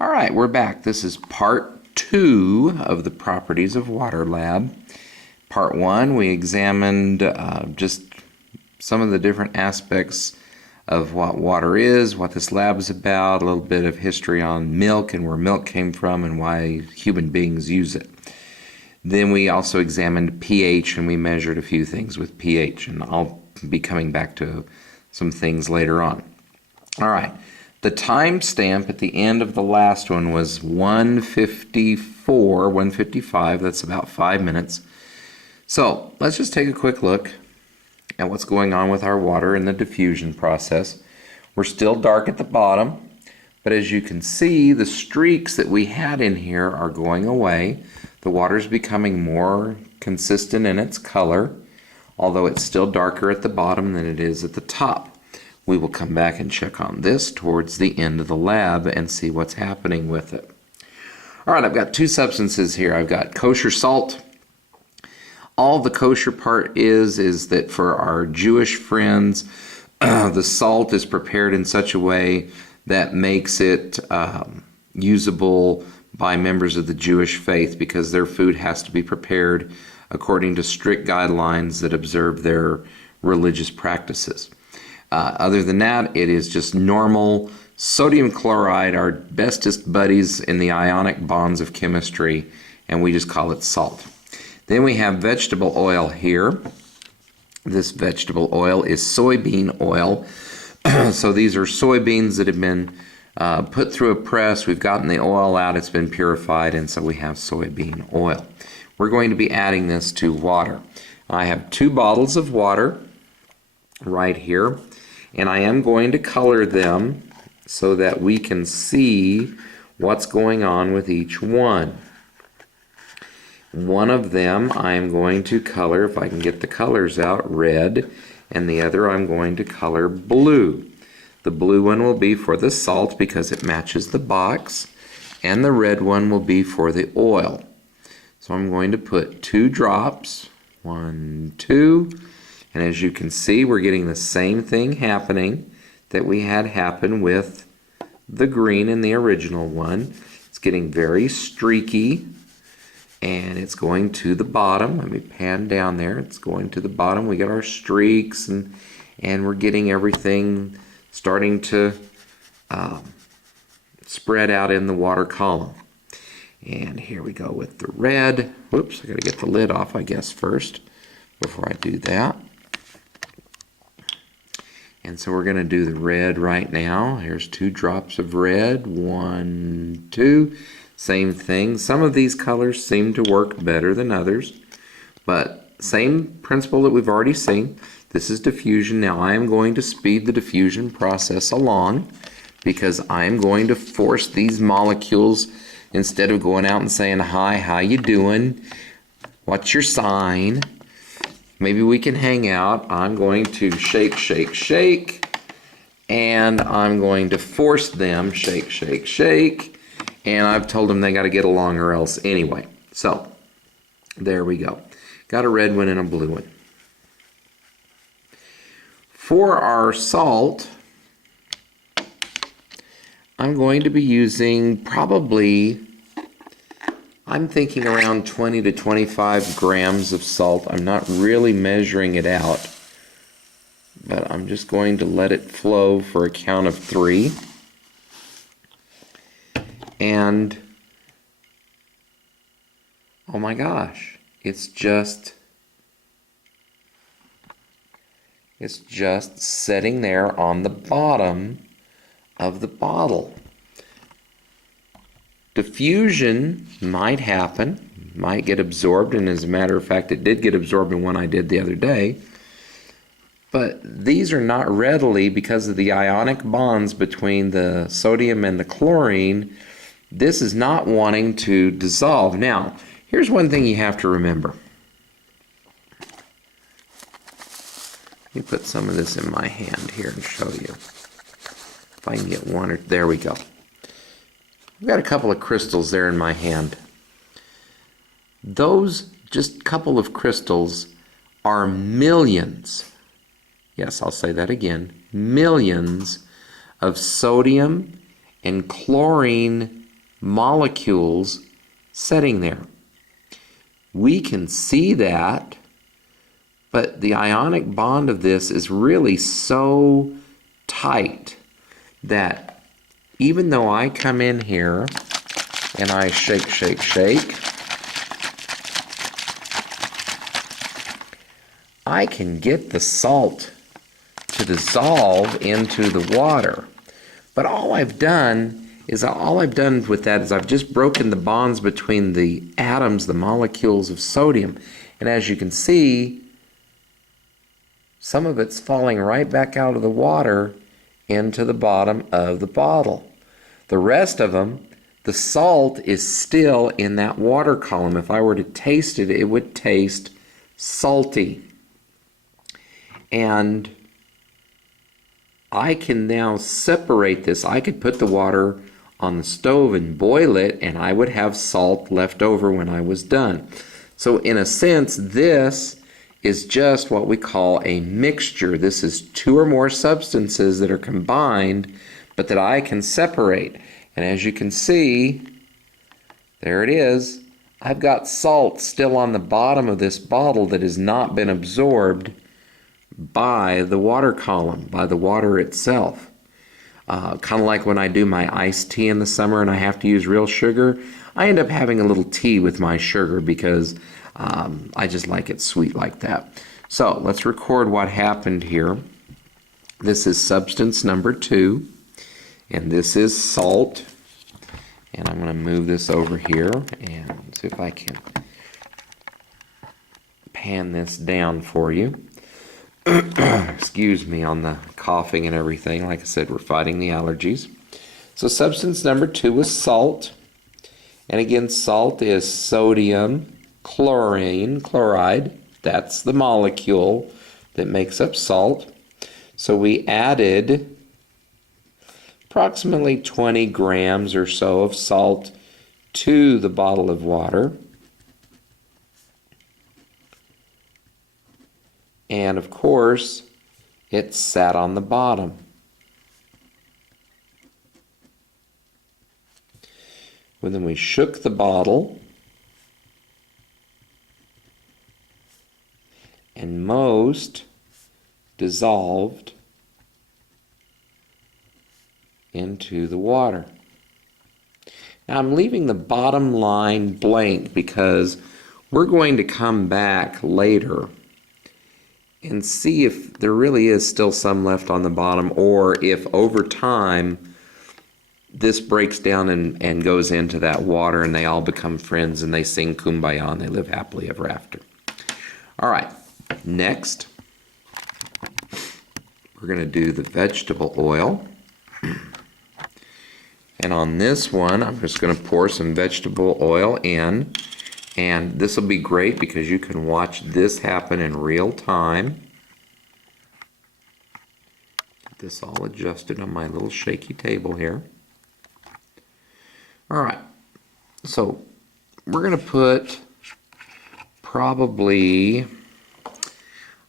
All right, we're back. This is part 2 of the Properties of Water Lab. Part 1, we examined just some of the different aspects of what water is, what this lab is about, a little bit of history on milk and where milk came from and why human beings use it. Then we also examined pH, and we measured a few things with pH, and I'll be coming back to some things later on. All right. The time stamp at the end of the last one was 1:54, 1:55. That's about 5 minutes. So let's just take a quick look at what's going on with our water in the diffusion process. We're still dark at the bottom, but as you can see, the streaks that we had in here are going away. The water's becoming more consistent in its color, although it's still darker at the bottom than it is at the top. We will come back and check on this towards the end of the lab and see what's happening with it. All right, I've got two substances here. I've got kosher salt. All the kosher part is that for our Jewish friends, the salt is prepared in such a way that makes it usable by members of the Jewish faith, because their food has to be prepared according to strict guidelines that observe their religious practices. Other than that, it is just normal sodium chloride, our bestest buddies in the ionic bonds of chemistry, and we just call it salt. Then we have vegetable oil here. This vegetable oil is soybean oil. So these are soybeans that have been put through a press. We've gotten the oil out, it's been purified, and so we have soybean oil. We're going to be adding this to water. I have 2 bottles of water right here, and I am going to color them so that we can see what's going on with each one. One of them I am going to color, if I can get the colors out, red, and the other I'm going to color blue. The blue one will be for the salt because it matches the box, and the red one will be for the oil. So I'm going to put 2 drops, 1, 2, and as you can see, we're getting the same thing happening that we had happen with the green in the original one. It's getting very streaky, and it's going to the bottom. Let me pan down there. It's going to the bottom. We got our streaks, and we're getting everything starting to spread out in the water column. And here we go with the red. Whoops, I got to get the lid off, I guess, first before I do that. And so we're going to do the red right now. Here's 2 drops of red. 1, 2. Same thing. Some of these colors seem to work better than others, but same principle that we've already seen. This is diffusion. Now I am going to speed the diffusion process along because I am going to force these molecules, instead of going out and saying, "Hi, how you doing? What's your sign? Maybe we can hang out." I'm going to shake, shake, shake, and I'm going to force them, shake, shake, shake, and I've told them they got to get along or else anyway. So, there we go. Got a red one and a blue one. For our salt, I'm going to be using probably, I'm thinking around 20 to 25 grams of salt. I'm not really measuring it out, but I'm just going to let it flow for a count of 3. And, oh my gosh, it's just sitting there on the bottom of the bottle. Diffusion might happen, might get absorbed, and as a matter of fact, it did get absorbed in one I did the other day. But these are not readily, because of the ionic bonds between the sodium and the chlorine, this is not wanting to dissolve. Now, here's one thing you have to remember. Let me put some of this in my hand here and show you. If I can get one, or there we go. I've got a couple of crystals there in my hand. Those, just a couple of crystals, are millions, yes, I'll say that again, millions of sodium and chlorine molecules sitting there. We can see that, but the ionic bond of this is really so tight that even though I come in here and I shake, shake, shake, I can get the salt to dissolve into the water. But all I've done with that is I've just broken the bonds between the atoms, the molecules of sodium. And as you can see, some of it's falling right back out of the water into the bottom of the bottle. The rest of them, the salt is still in that water column. If I were to taste it, it would taste salty. And I can now separate this. I could put the water on the stove and boil it, and I would have salt left over when I was done. So in a sense, this is just what we call a mixture. This is two or more substances that are combined, but that I can separate. And as you can see, there it is. I've got salt still on the bottom of this bottle that has not been absorbed by the water column, by the water itself. Kind of like when I do my iced tea in the summer and I have to use real sugar, I end up having a little tea with my sugar because I just like it sweet like that. So let's record what happened here. This is substance number 2, and this is salt. And I'm going to move this over here and see if I can pan this down for you. Excuse me on the coughing and everything. Like I said, we're fighting the allergies. So substance number 2 is salt. And again, salt is sodium chloride. That's the molecule that makes up salt. So we added approximately 20 grams or so of salt to the bottle of water. And of course, it sat on the bottom. Well, then we shook the bottle, and most dissolved into the water. Now I'm leaving the bottom line blank because we're going to come back later and see if there really is still some left on the bottom, or if over time this breaks down and goes into that water and they all become friends and they sing Kumbaya and they live happily ever after. All right, next we're going to do the vegetable oil. And on this one, I'm just going to pour some vegetable oil in. And this will be great because you can watch this happen in real time. Get this all adjusted on my little shaky table here. All right, so we're going to put probably,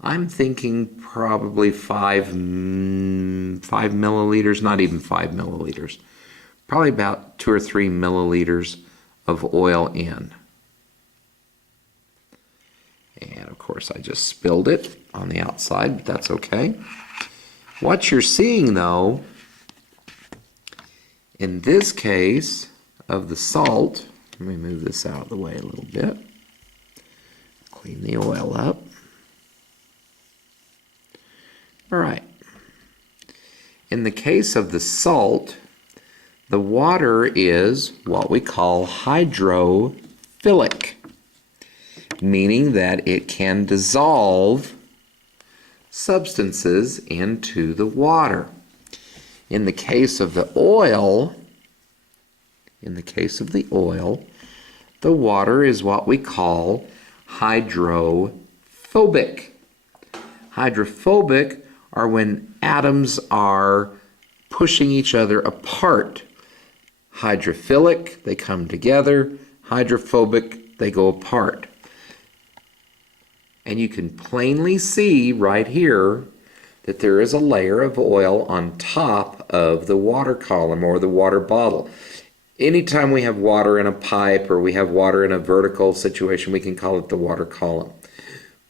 I'm thinking probably 5 milliliters, not even 5 milliliters, probably about 2 or 3 milliliters of oil in. And of course I just spilled it on the outside, but that's okay. What you're seeing though, in this case of the salt, let me move this out of the way a little bit. Clean the oil up. All right. In the case of the salt, the water is what we call hydrophilic, meaning that it can dissolve substances into the water. In the case of the oil, the water is what we call hydrophobic. Hydrophobic are when atoms are pushing each other apart. Hydrophilic, they come together. Hydrophobic, they go apart. And you can plainly see right here that there is a layer of oil on top of the water column or the water bottle. Anytime we have water in a pipe or we have water in a vertical situation, we can call it the water column.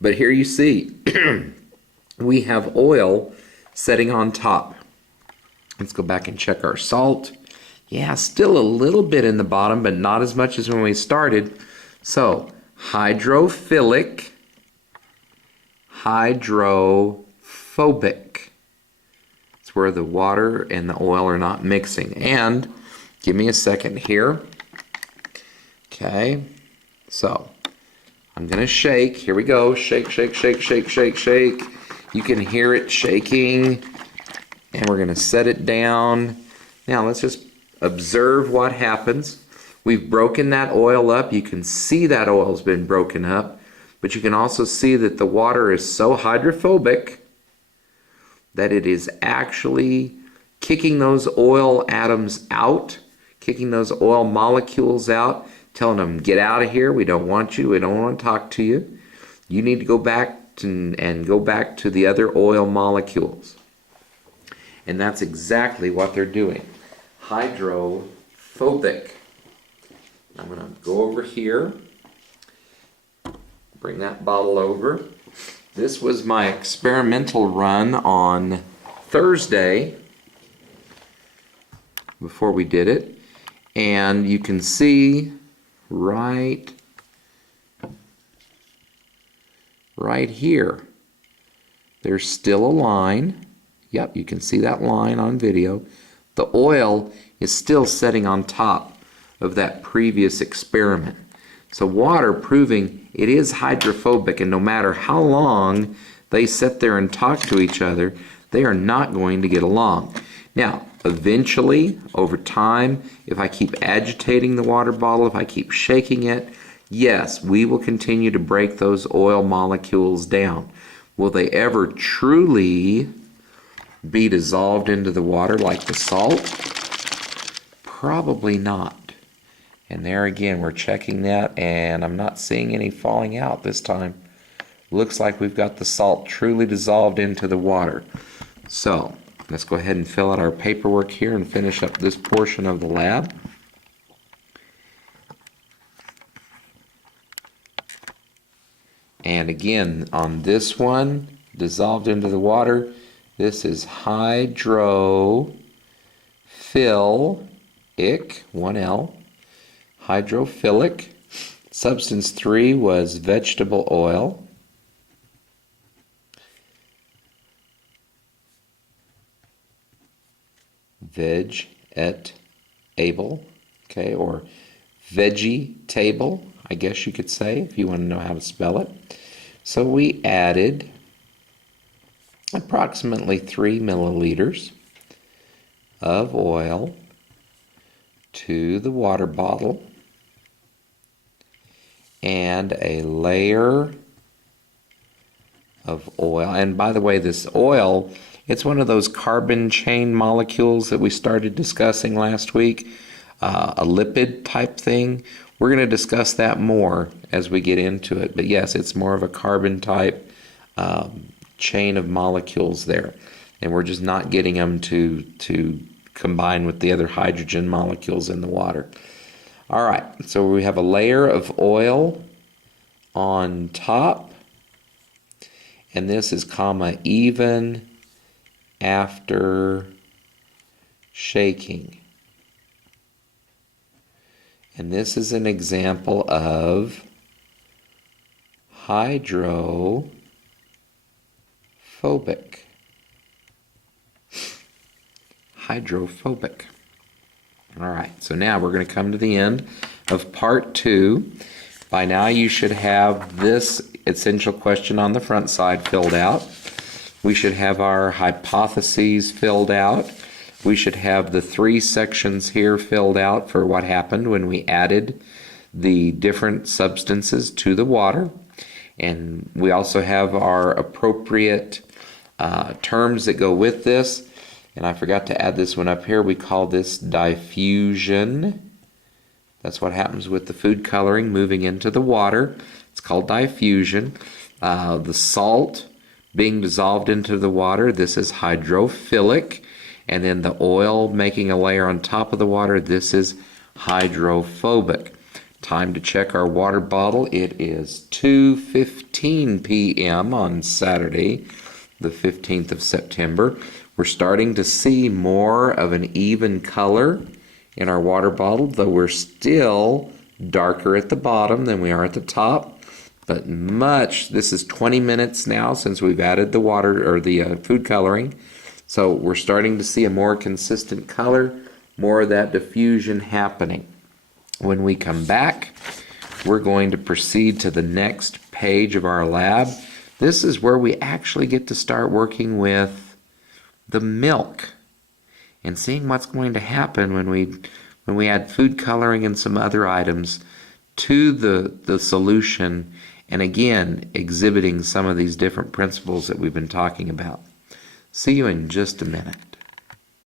But here you see, we have oil setting on top. Let's go back and check our salt. Yeah, still a little bit in the bottom, but not as much as when we started. So, hydrophobic. It's where the water and the oil are not mixing. And, give me a second here. Okay, so I'm going to shake. Here we go. Shake, shake, shake, shake, shake, shake. You can hear it shaking. And we're going to set it down. Now let's just observe what happens. We've broken that oil up. You can see that oil's been broken up. But you can also see that the water is so hydrophobic that it is actually kicking those oil atoms out, kicking those oil molecules out, telling them, get out of here. We don't want you. We don't want to talk to you. You need to go back to the other oil molecules. And that's exactly what they're doing. Hydrophobic. I'm going to go over here. Bring that bottle over. This was my experimental run on Thursday before we did it. And you can see right here, there's still a line. Yep, you can see that line on video. The oil is still setting on top of that previous experiment. So water proving it is hydrophobic, and no matter how long they sit there and talk to each other, they are not going to get along. Now, eventually, over time, if I keep agitating the water bottle, if I keep shaking it, yes, we will continue to break those oil molecules down. Will they ever truly be dissolved into the water like the salt? Probably not. And there again, we're checking that, and I'm not seeing any falling out this time. Looks like we've got the salt truly dissolved into the water. So, let's go ahead and fill out our paperwork here and finish up this portion of the lab. And again, on this one, dissolved into the water, this is hydrophilic, 1L, hydrophilic. Substance 3 was vegetable oil. Vegetable, okay, or vegetable, I guess you could say, if you want to know how to spell it. So we added approximately 3 milliliters of oil to the water bottle and a layer of oil. And by the way, this oil, it's one of those carbon chain molecules that we started discussing last week, a lipid type thing. We're going to discuss that more as we get into it. But yes, it's more of a carbon type chain of molecules there. And we're just not getting them to combine with the other hydrogen molecules in the water. All right, so we have a layer of oil on top. And this is even after shaking. And this is an example of hydrophobic. Hydrophobic. All right, so now we're going to come to the end of part 2. By now you should have this essential question on the front side filled out. We should have our hypotheses filled out. We should have the 3 sections here filled out for what happened when we added the different substances to the water. And we also have our appropriate terms that go with this. And I forgot to add this one up here. We call this diffusion. That's what happens with the food coloring moving into the water. It's called diffusion. The salt being dissolved into the water, this is hydrophilic. And then the oil making a layer on top of the water, this is Hydrophobic. Time to check our water bottle. It is 2:15 p.m. on Saturday, the 15th of September. We're starting to see more of an even color in our water bottle, though we're still darker at the bottom than we are at the top. But this is 20 minutes now since we've added the water or the food coloring. So we're starting to see a more consistent color, more of that diffusion happening. When we come back, we're going to proceed to the next page of our lab. This is where we actually get to start working with the milk and seeing what's going to happen when we add food coloring and some other items to the solution, and again exhibiting some of these different principles that we've been talking about. See you in just a minute.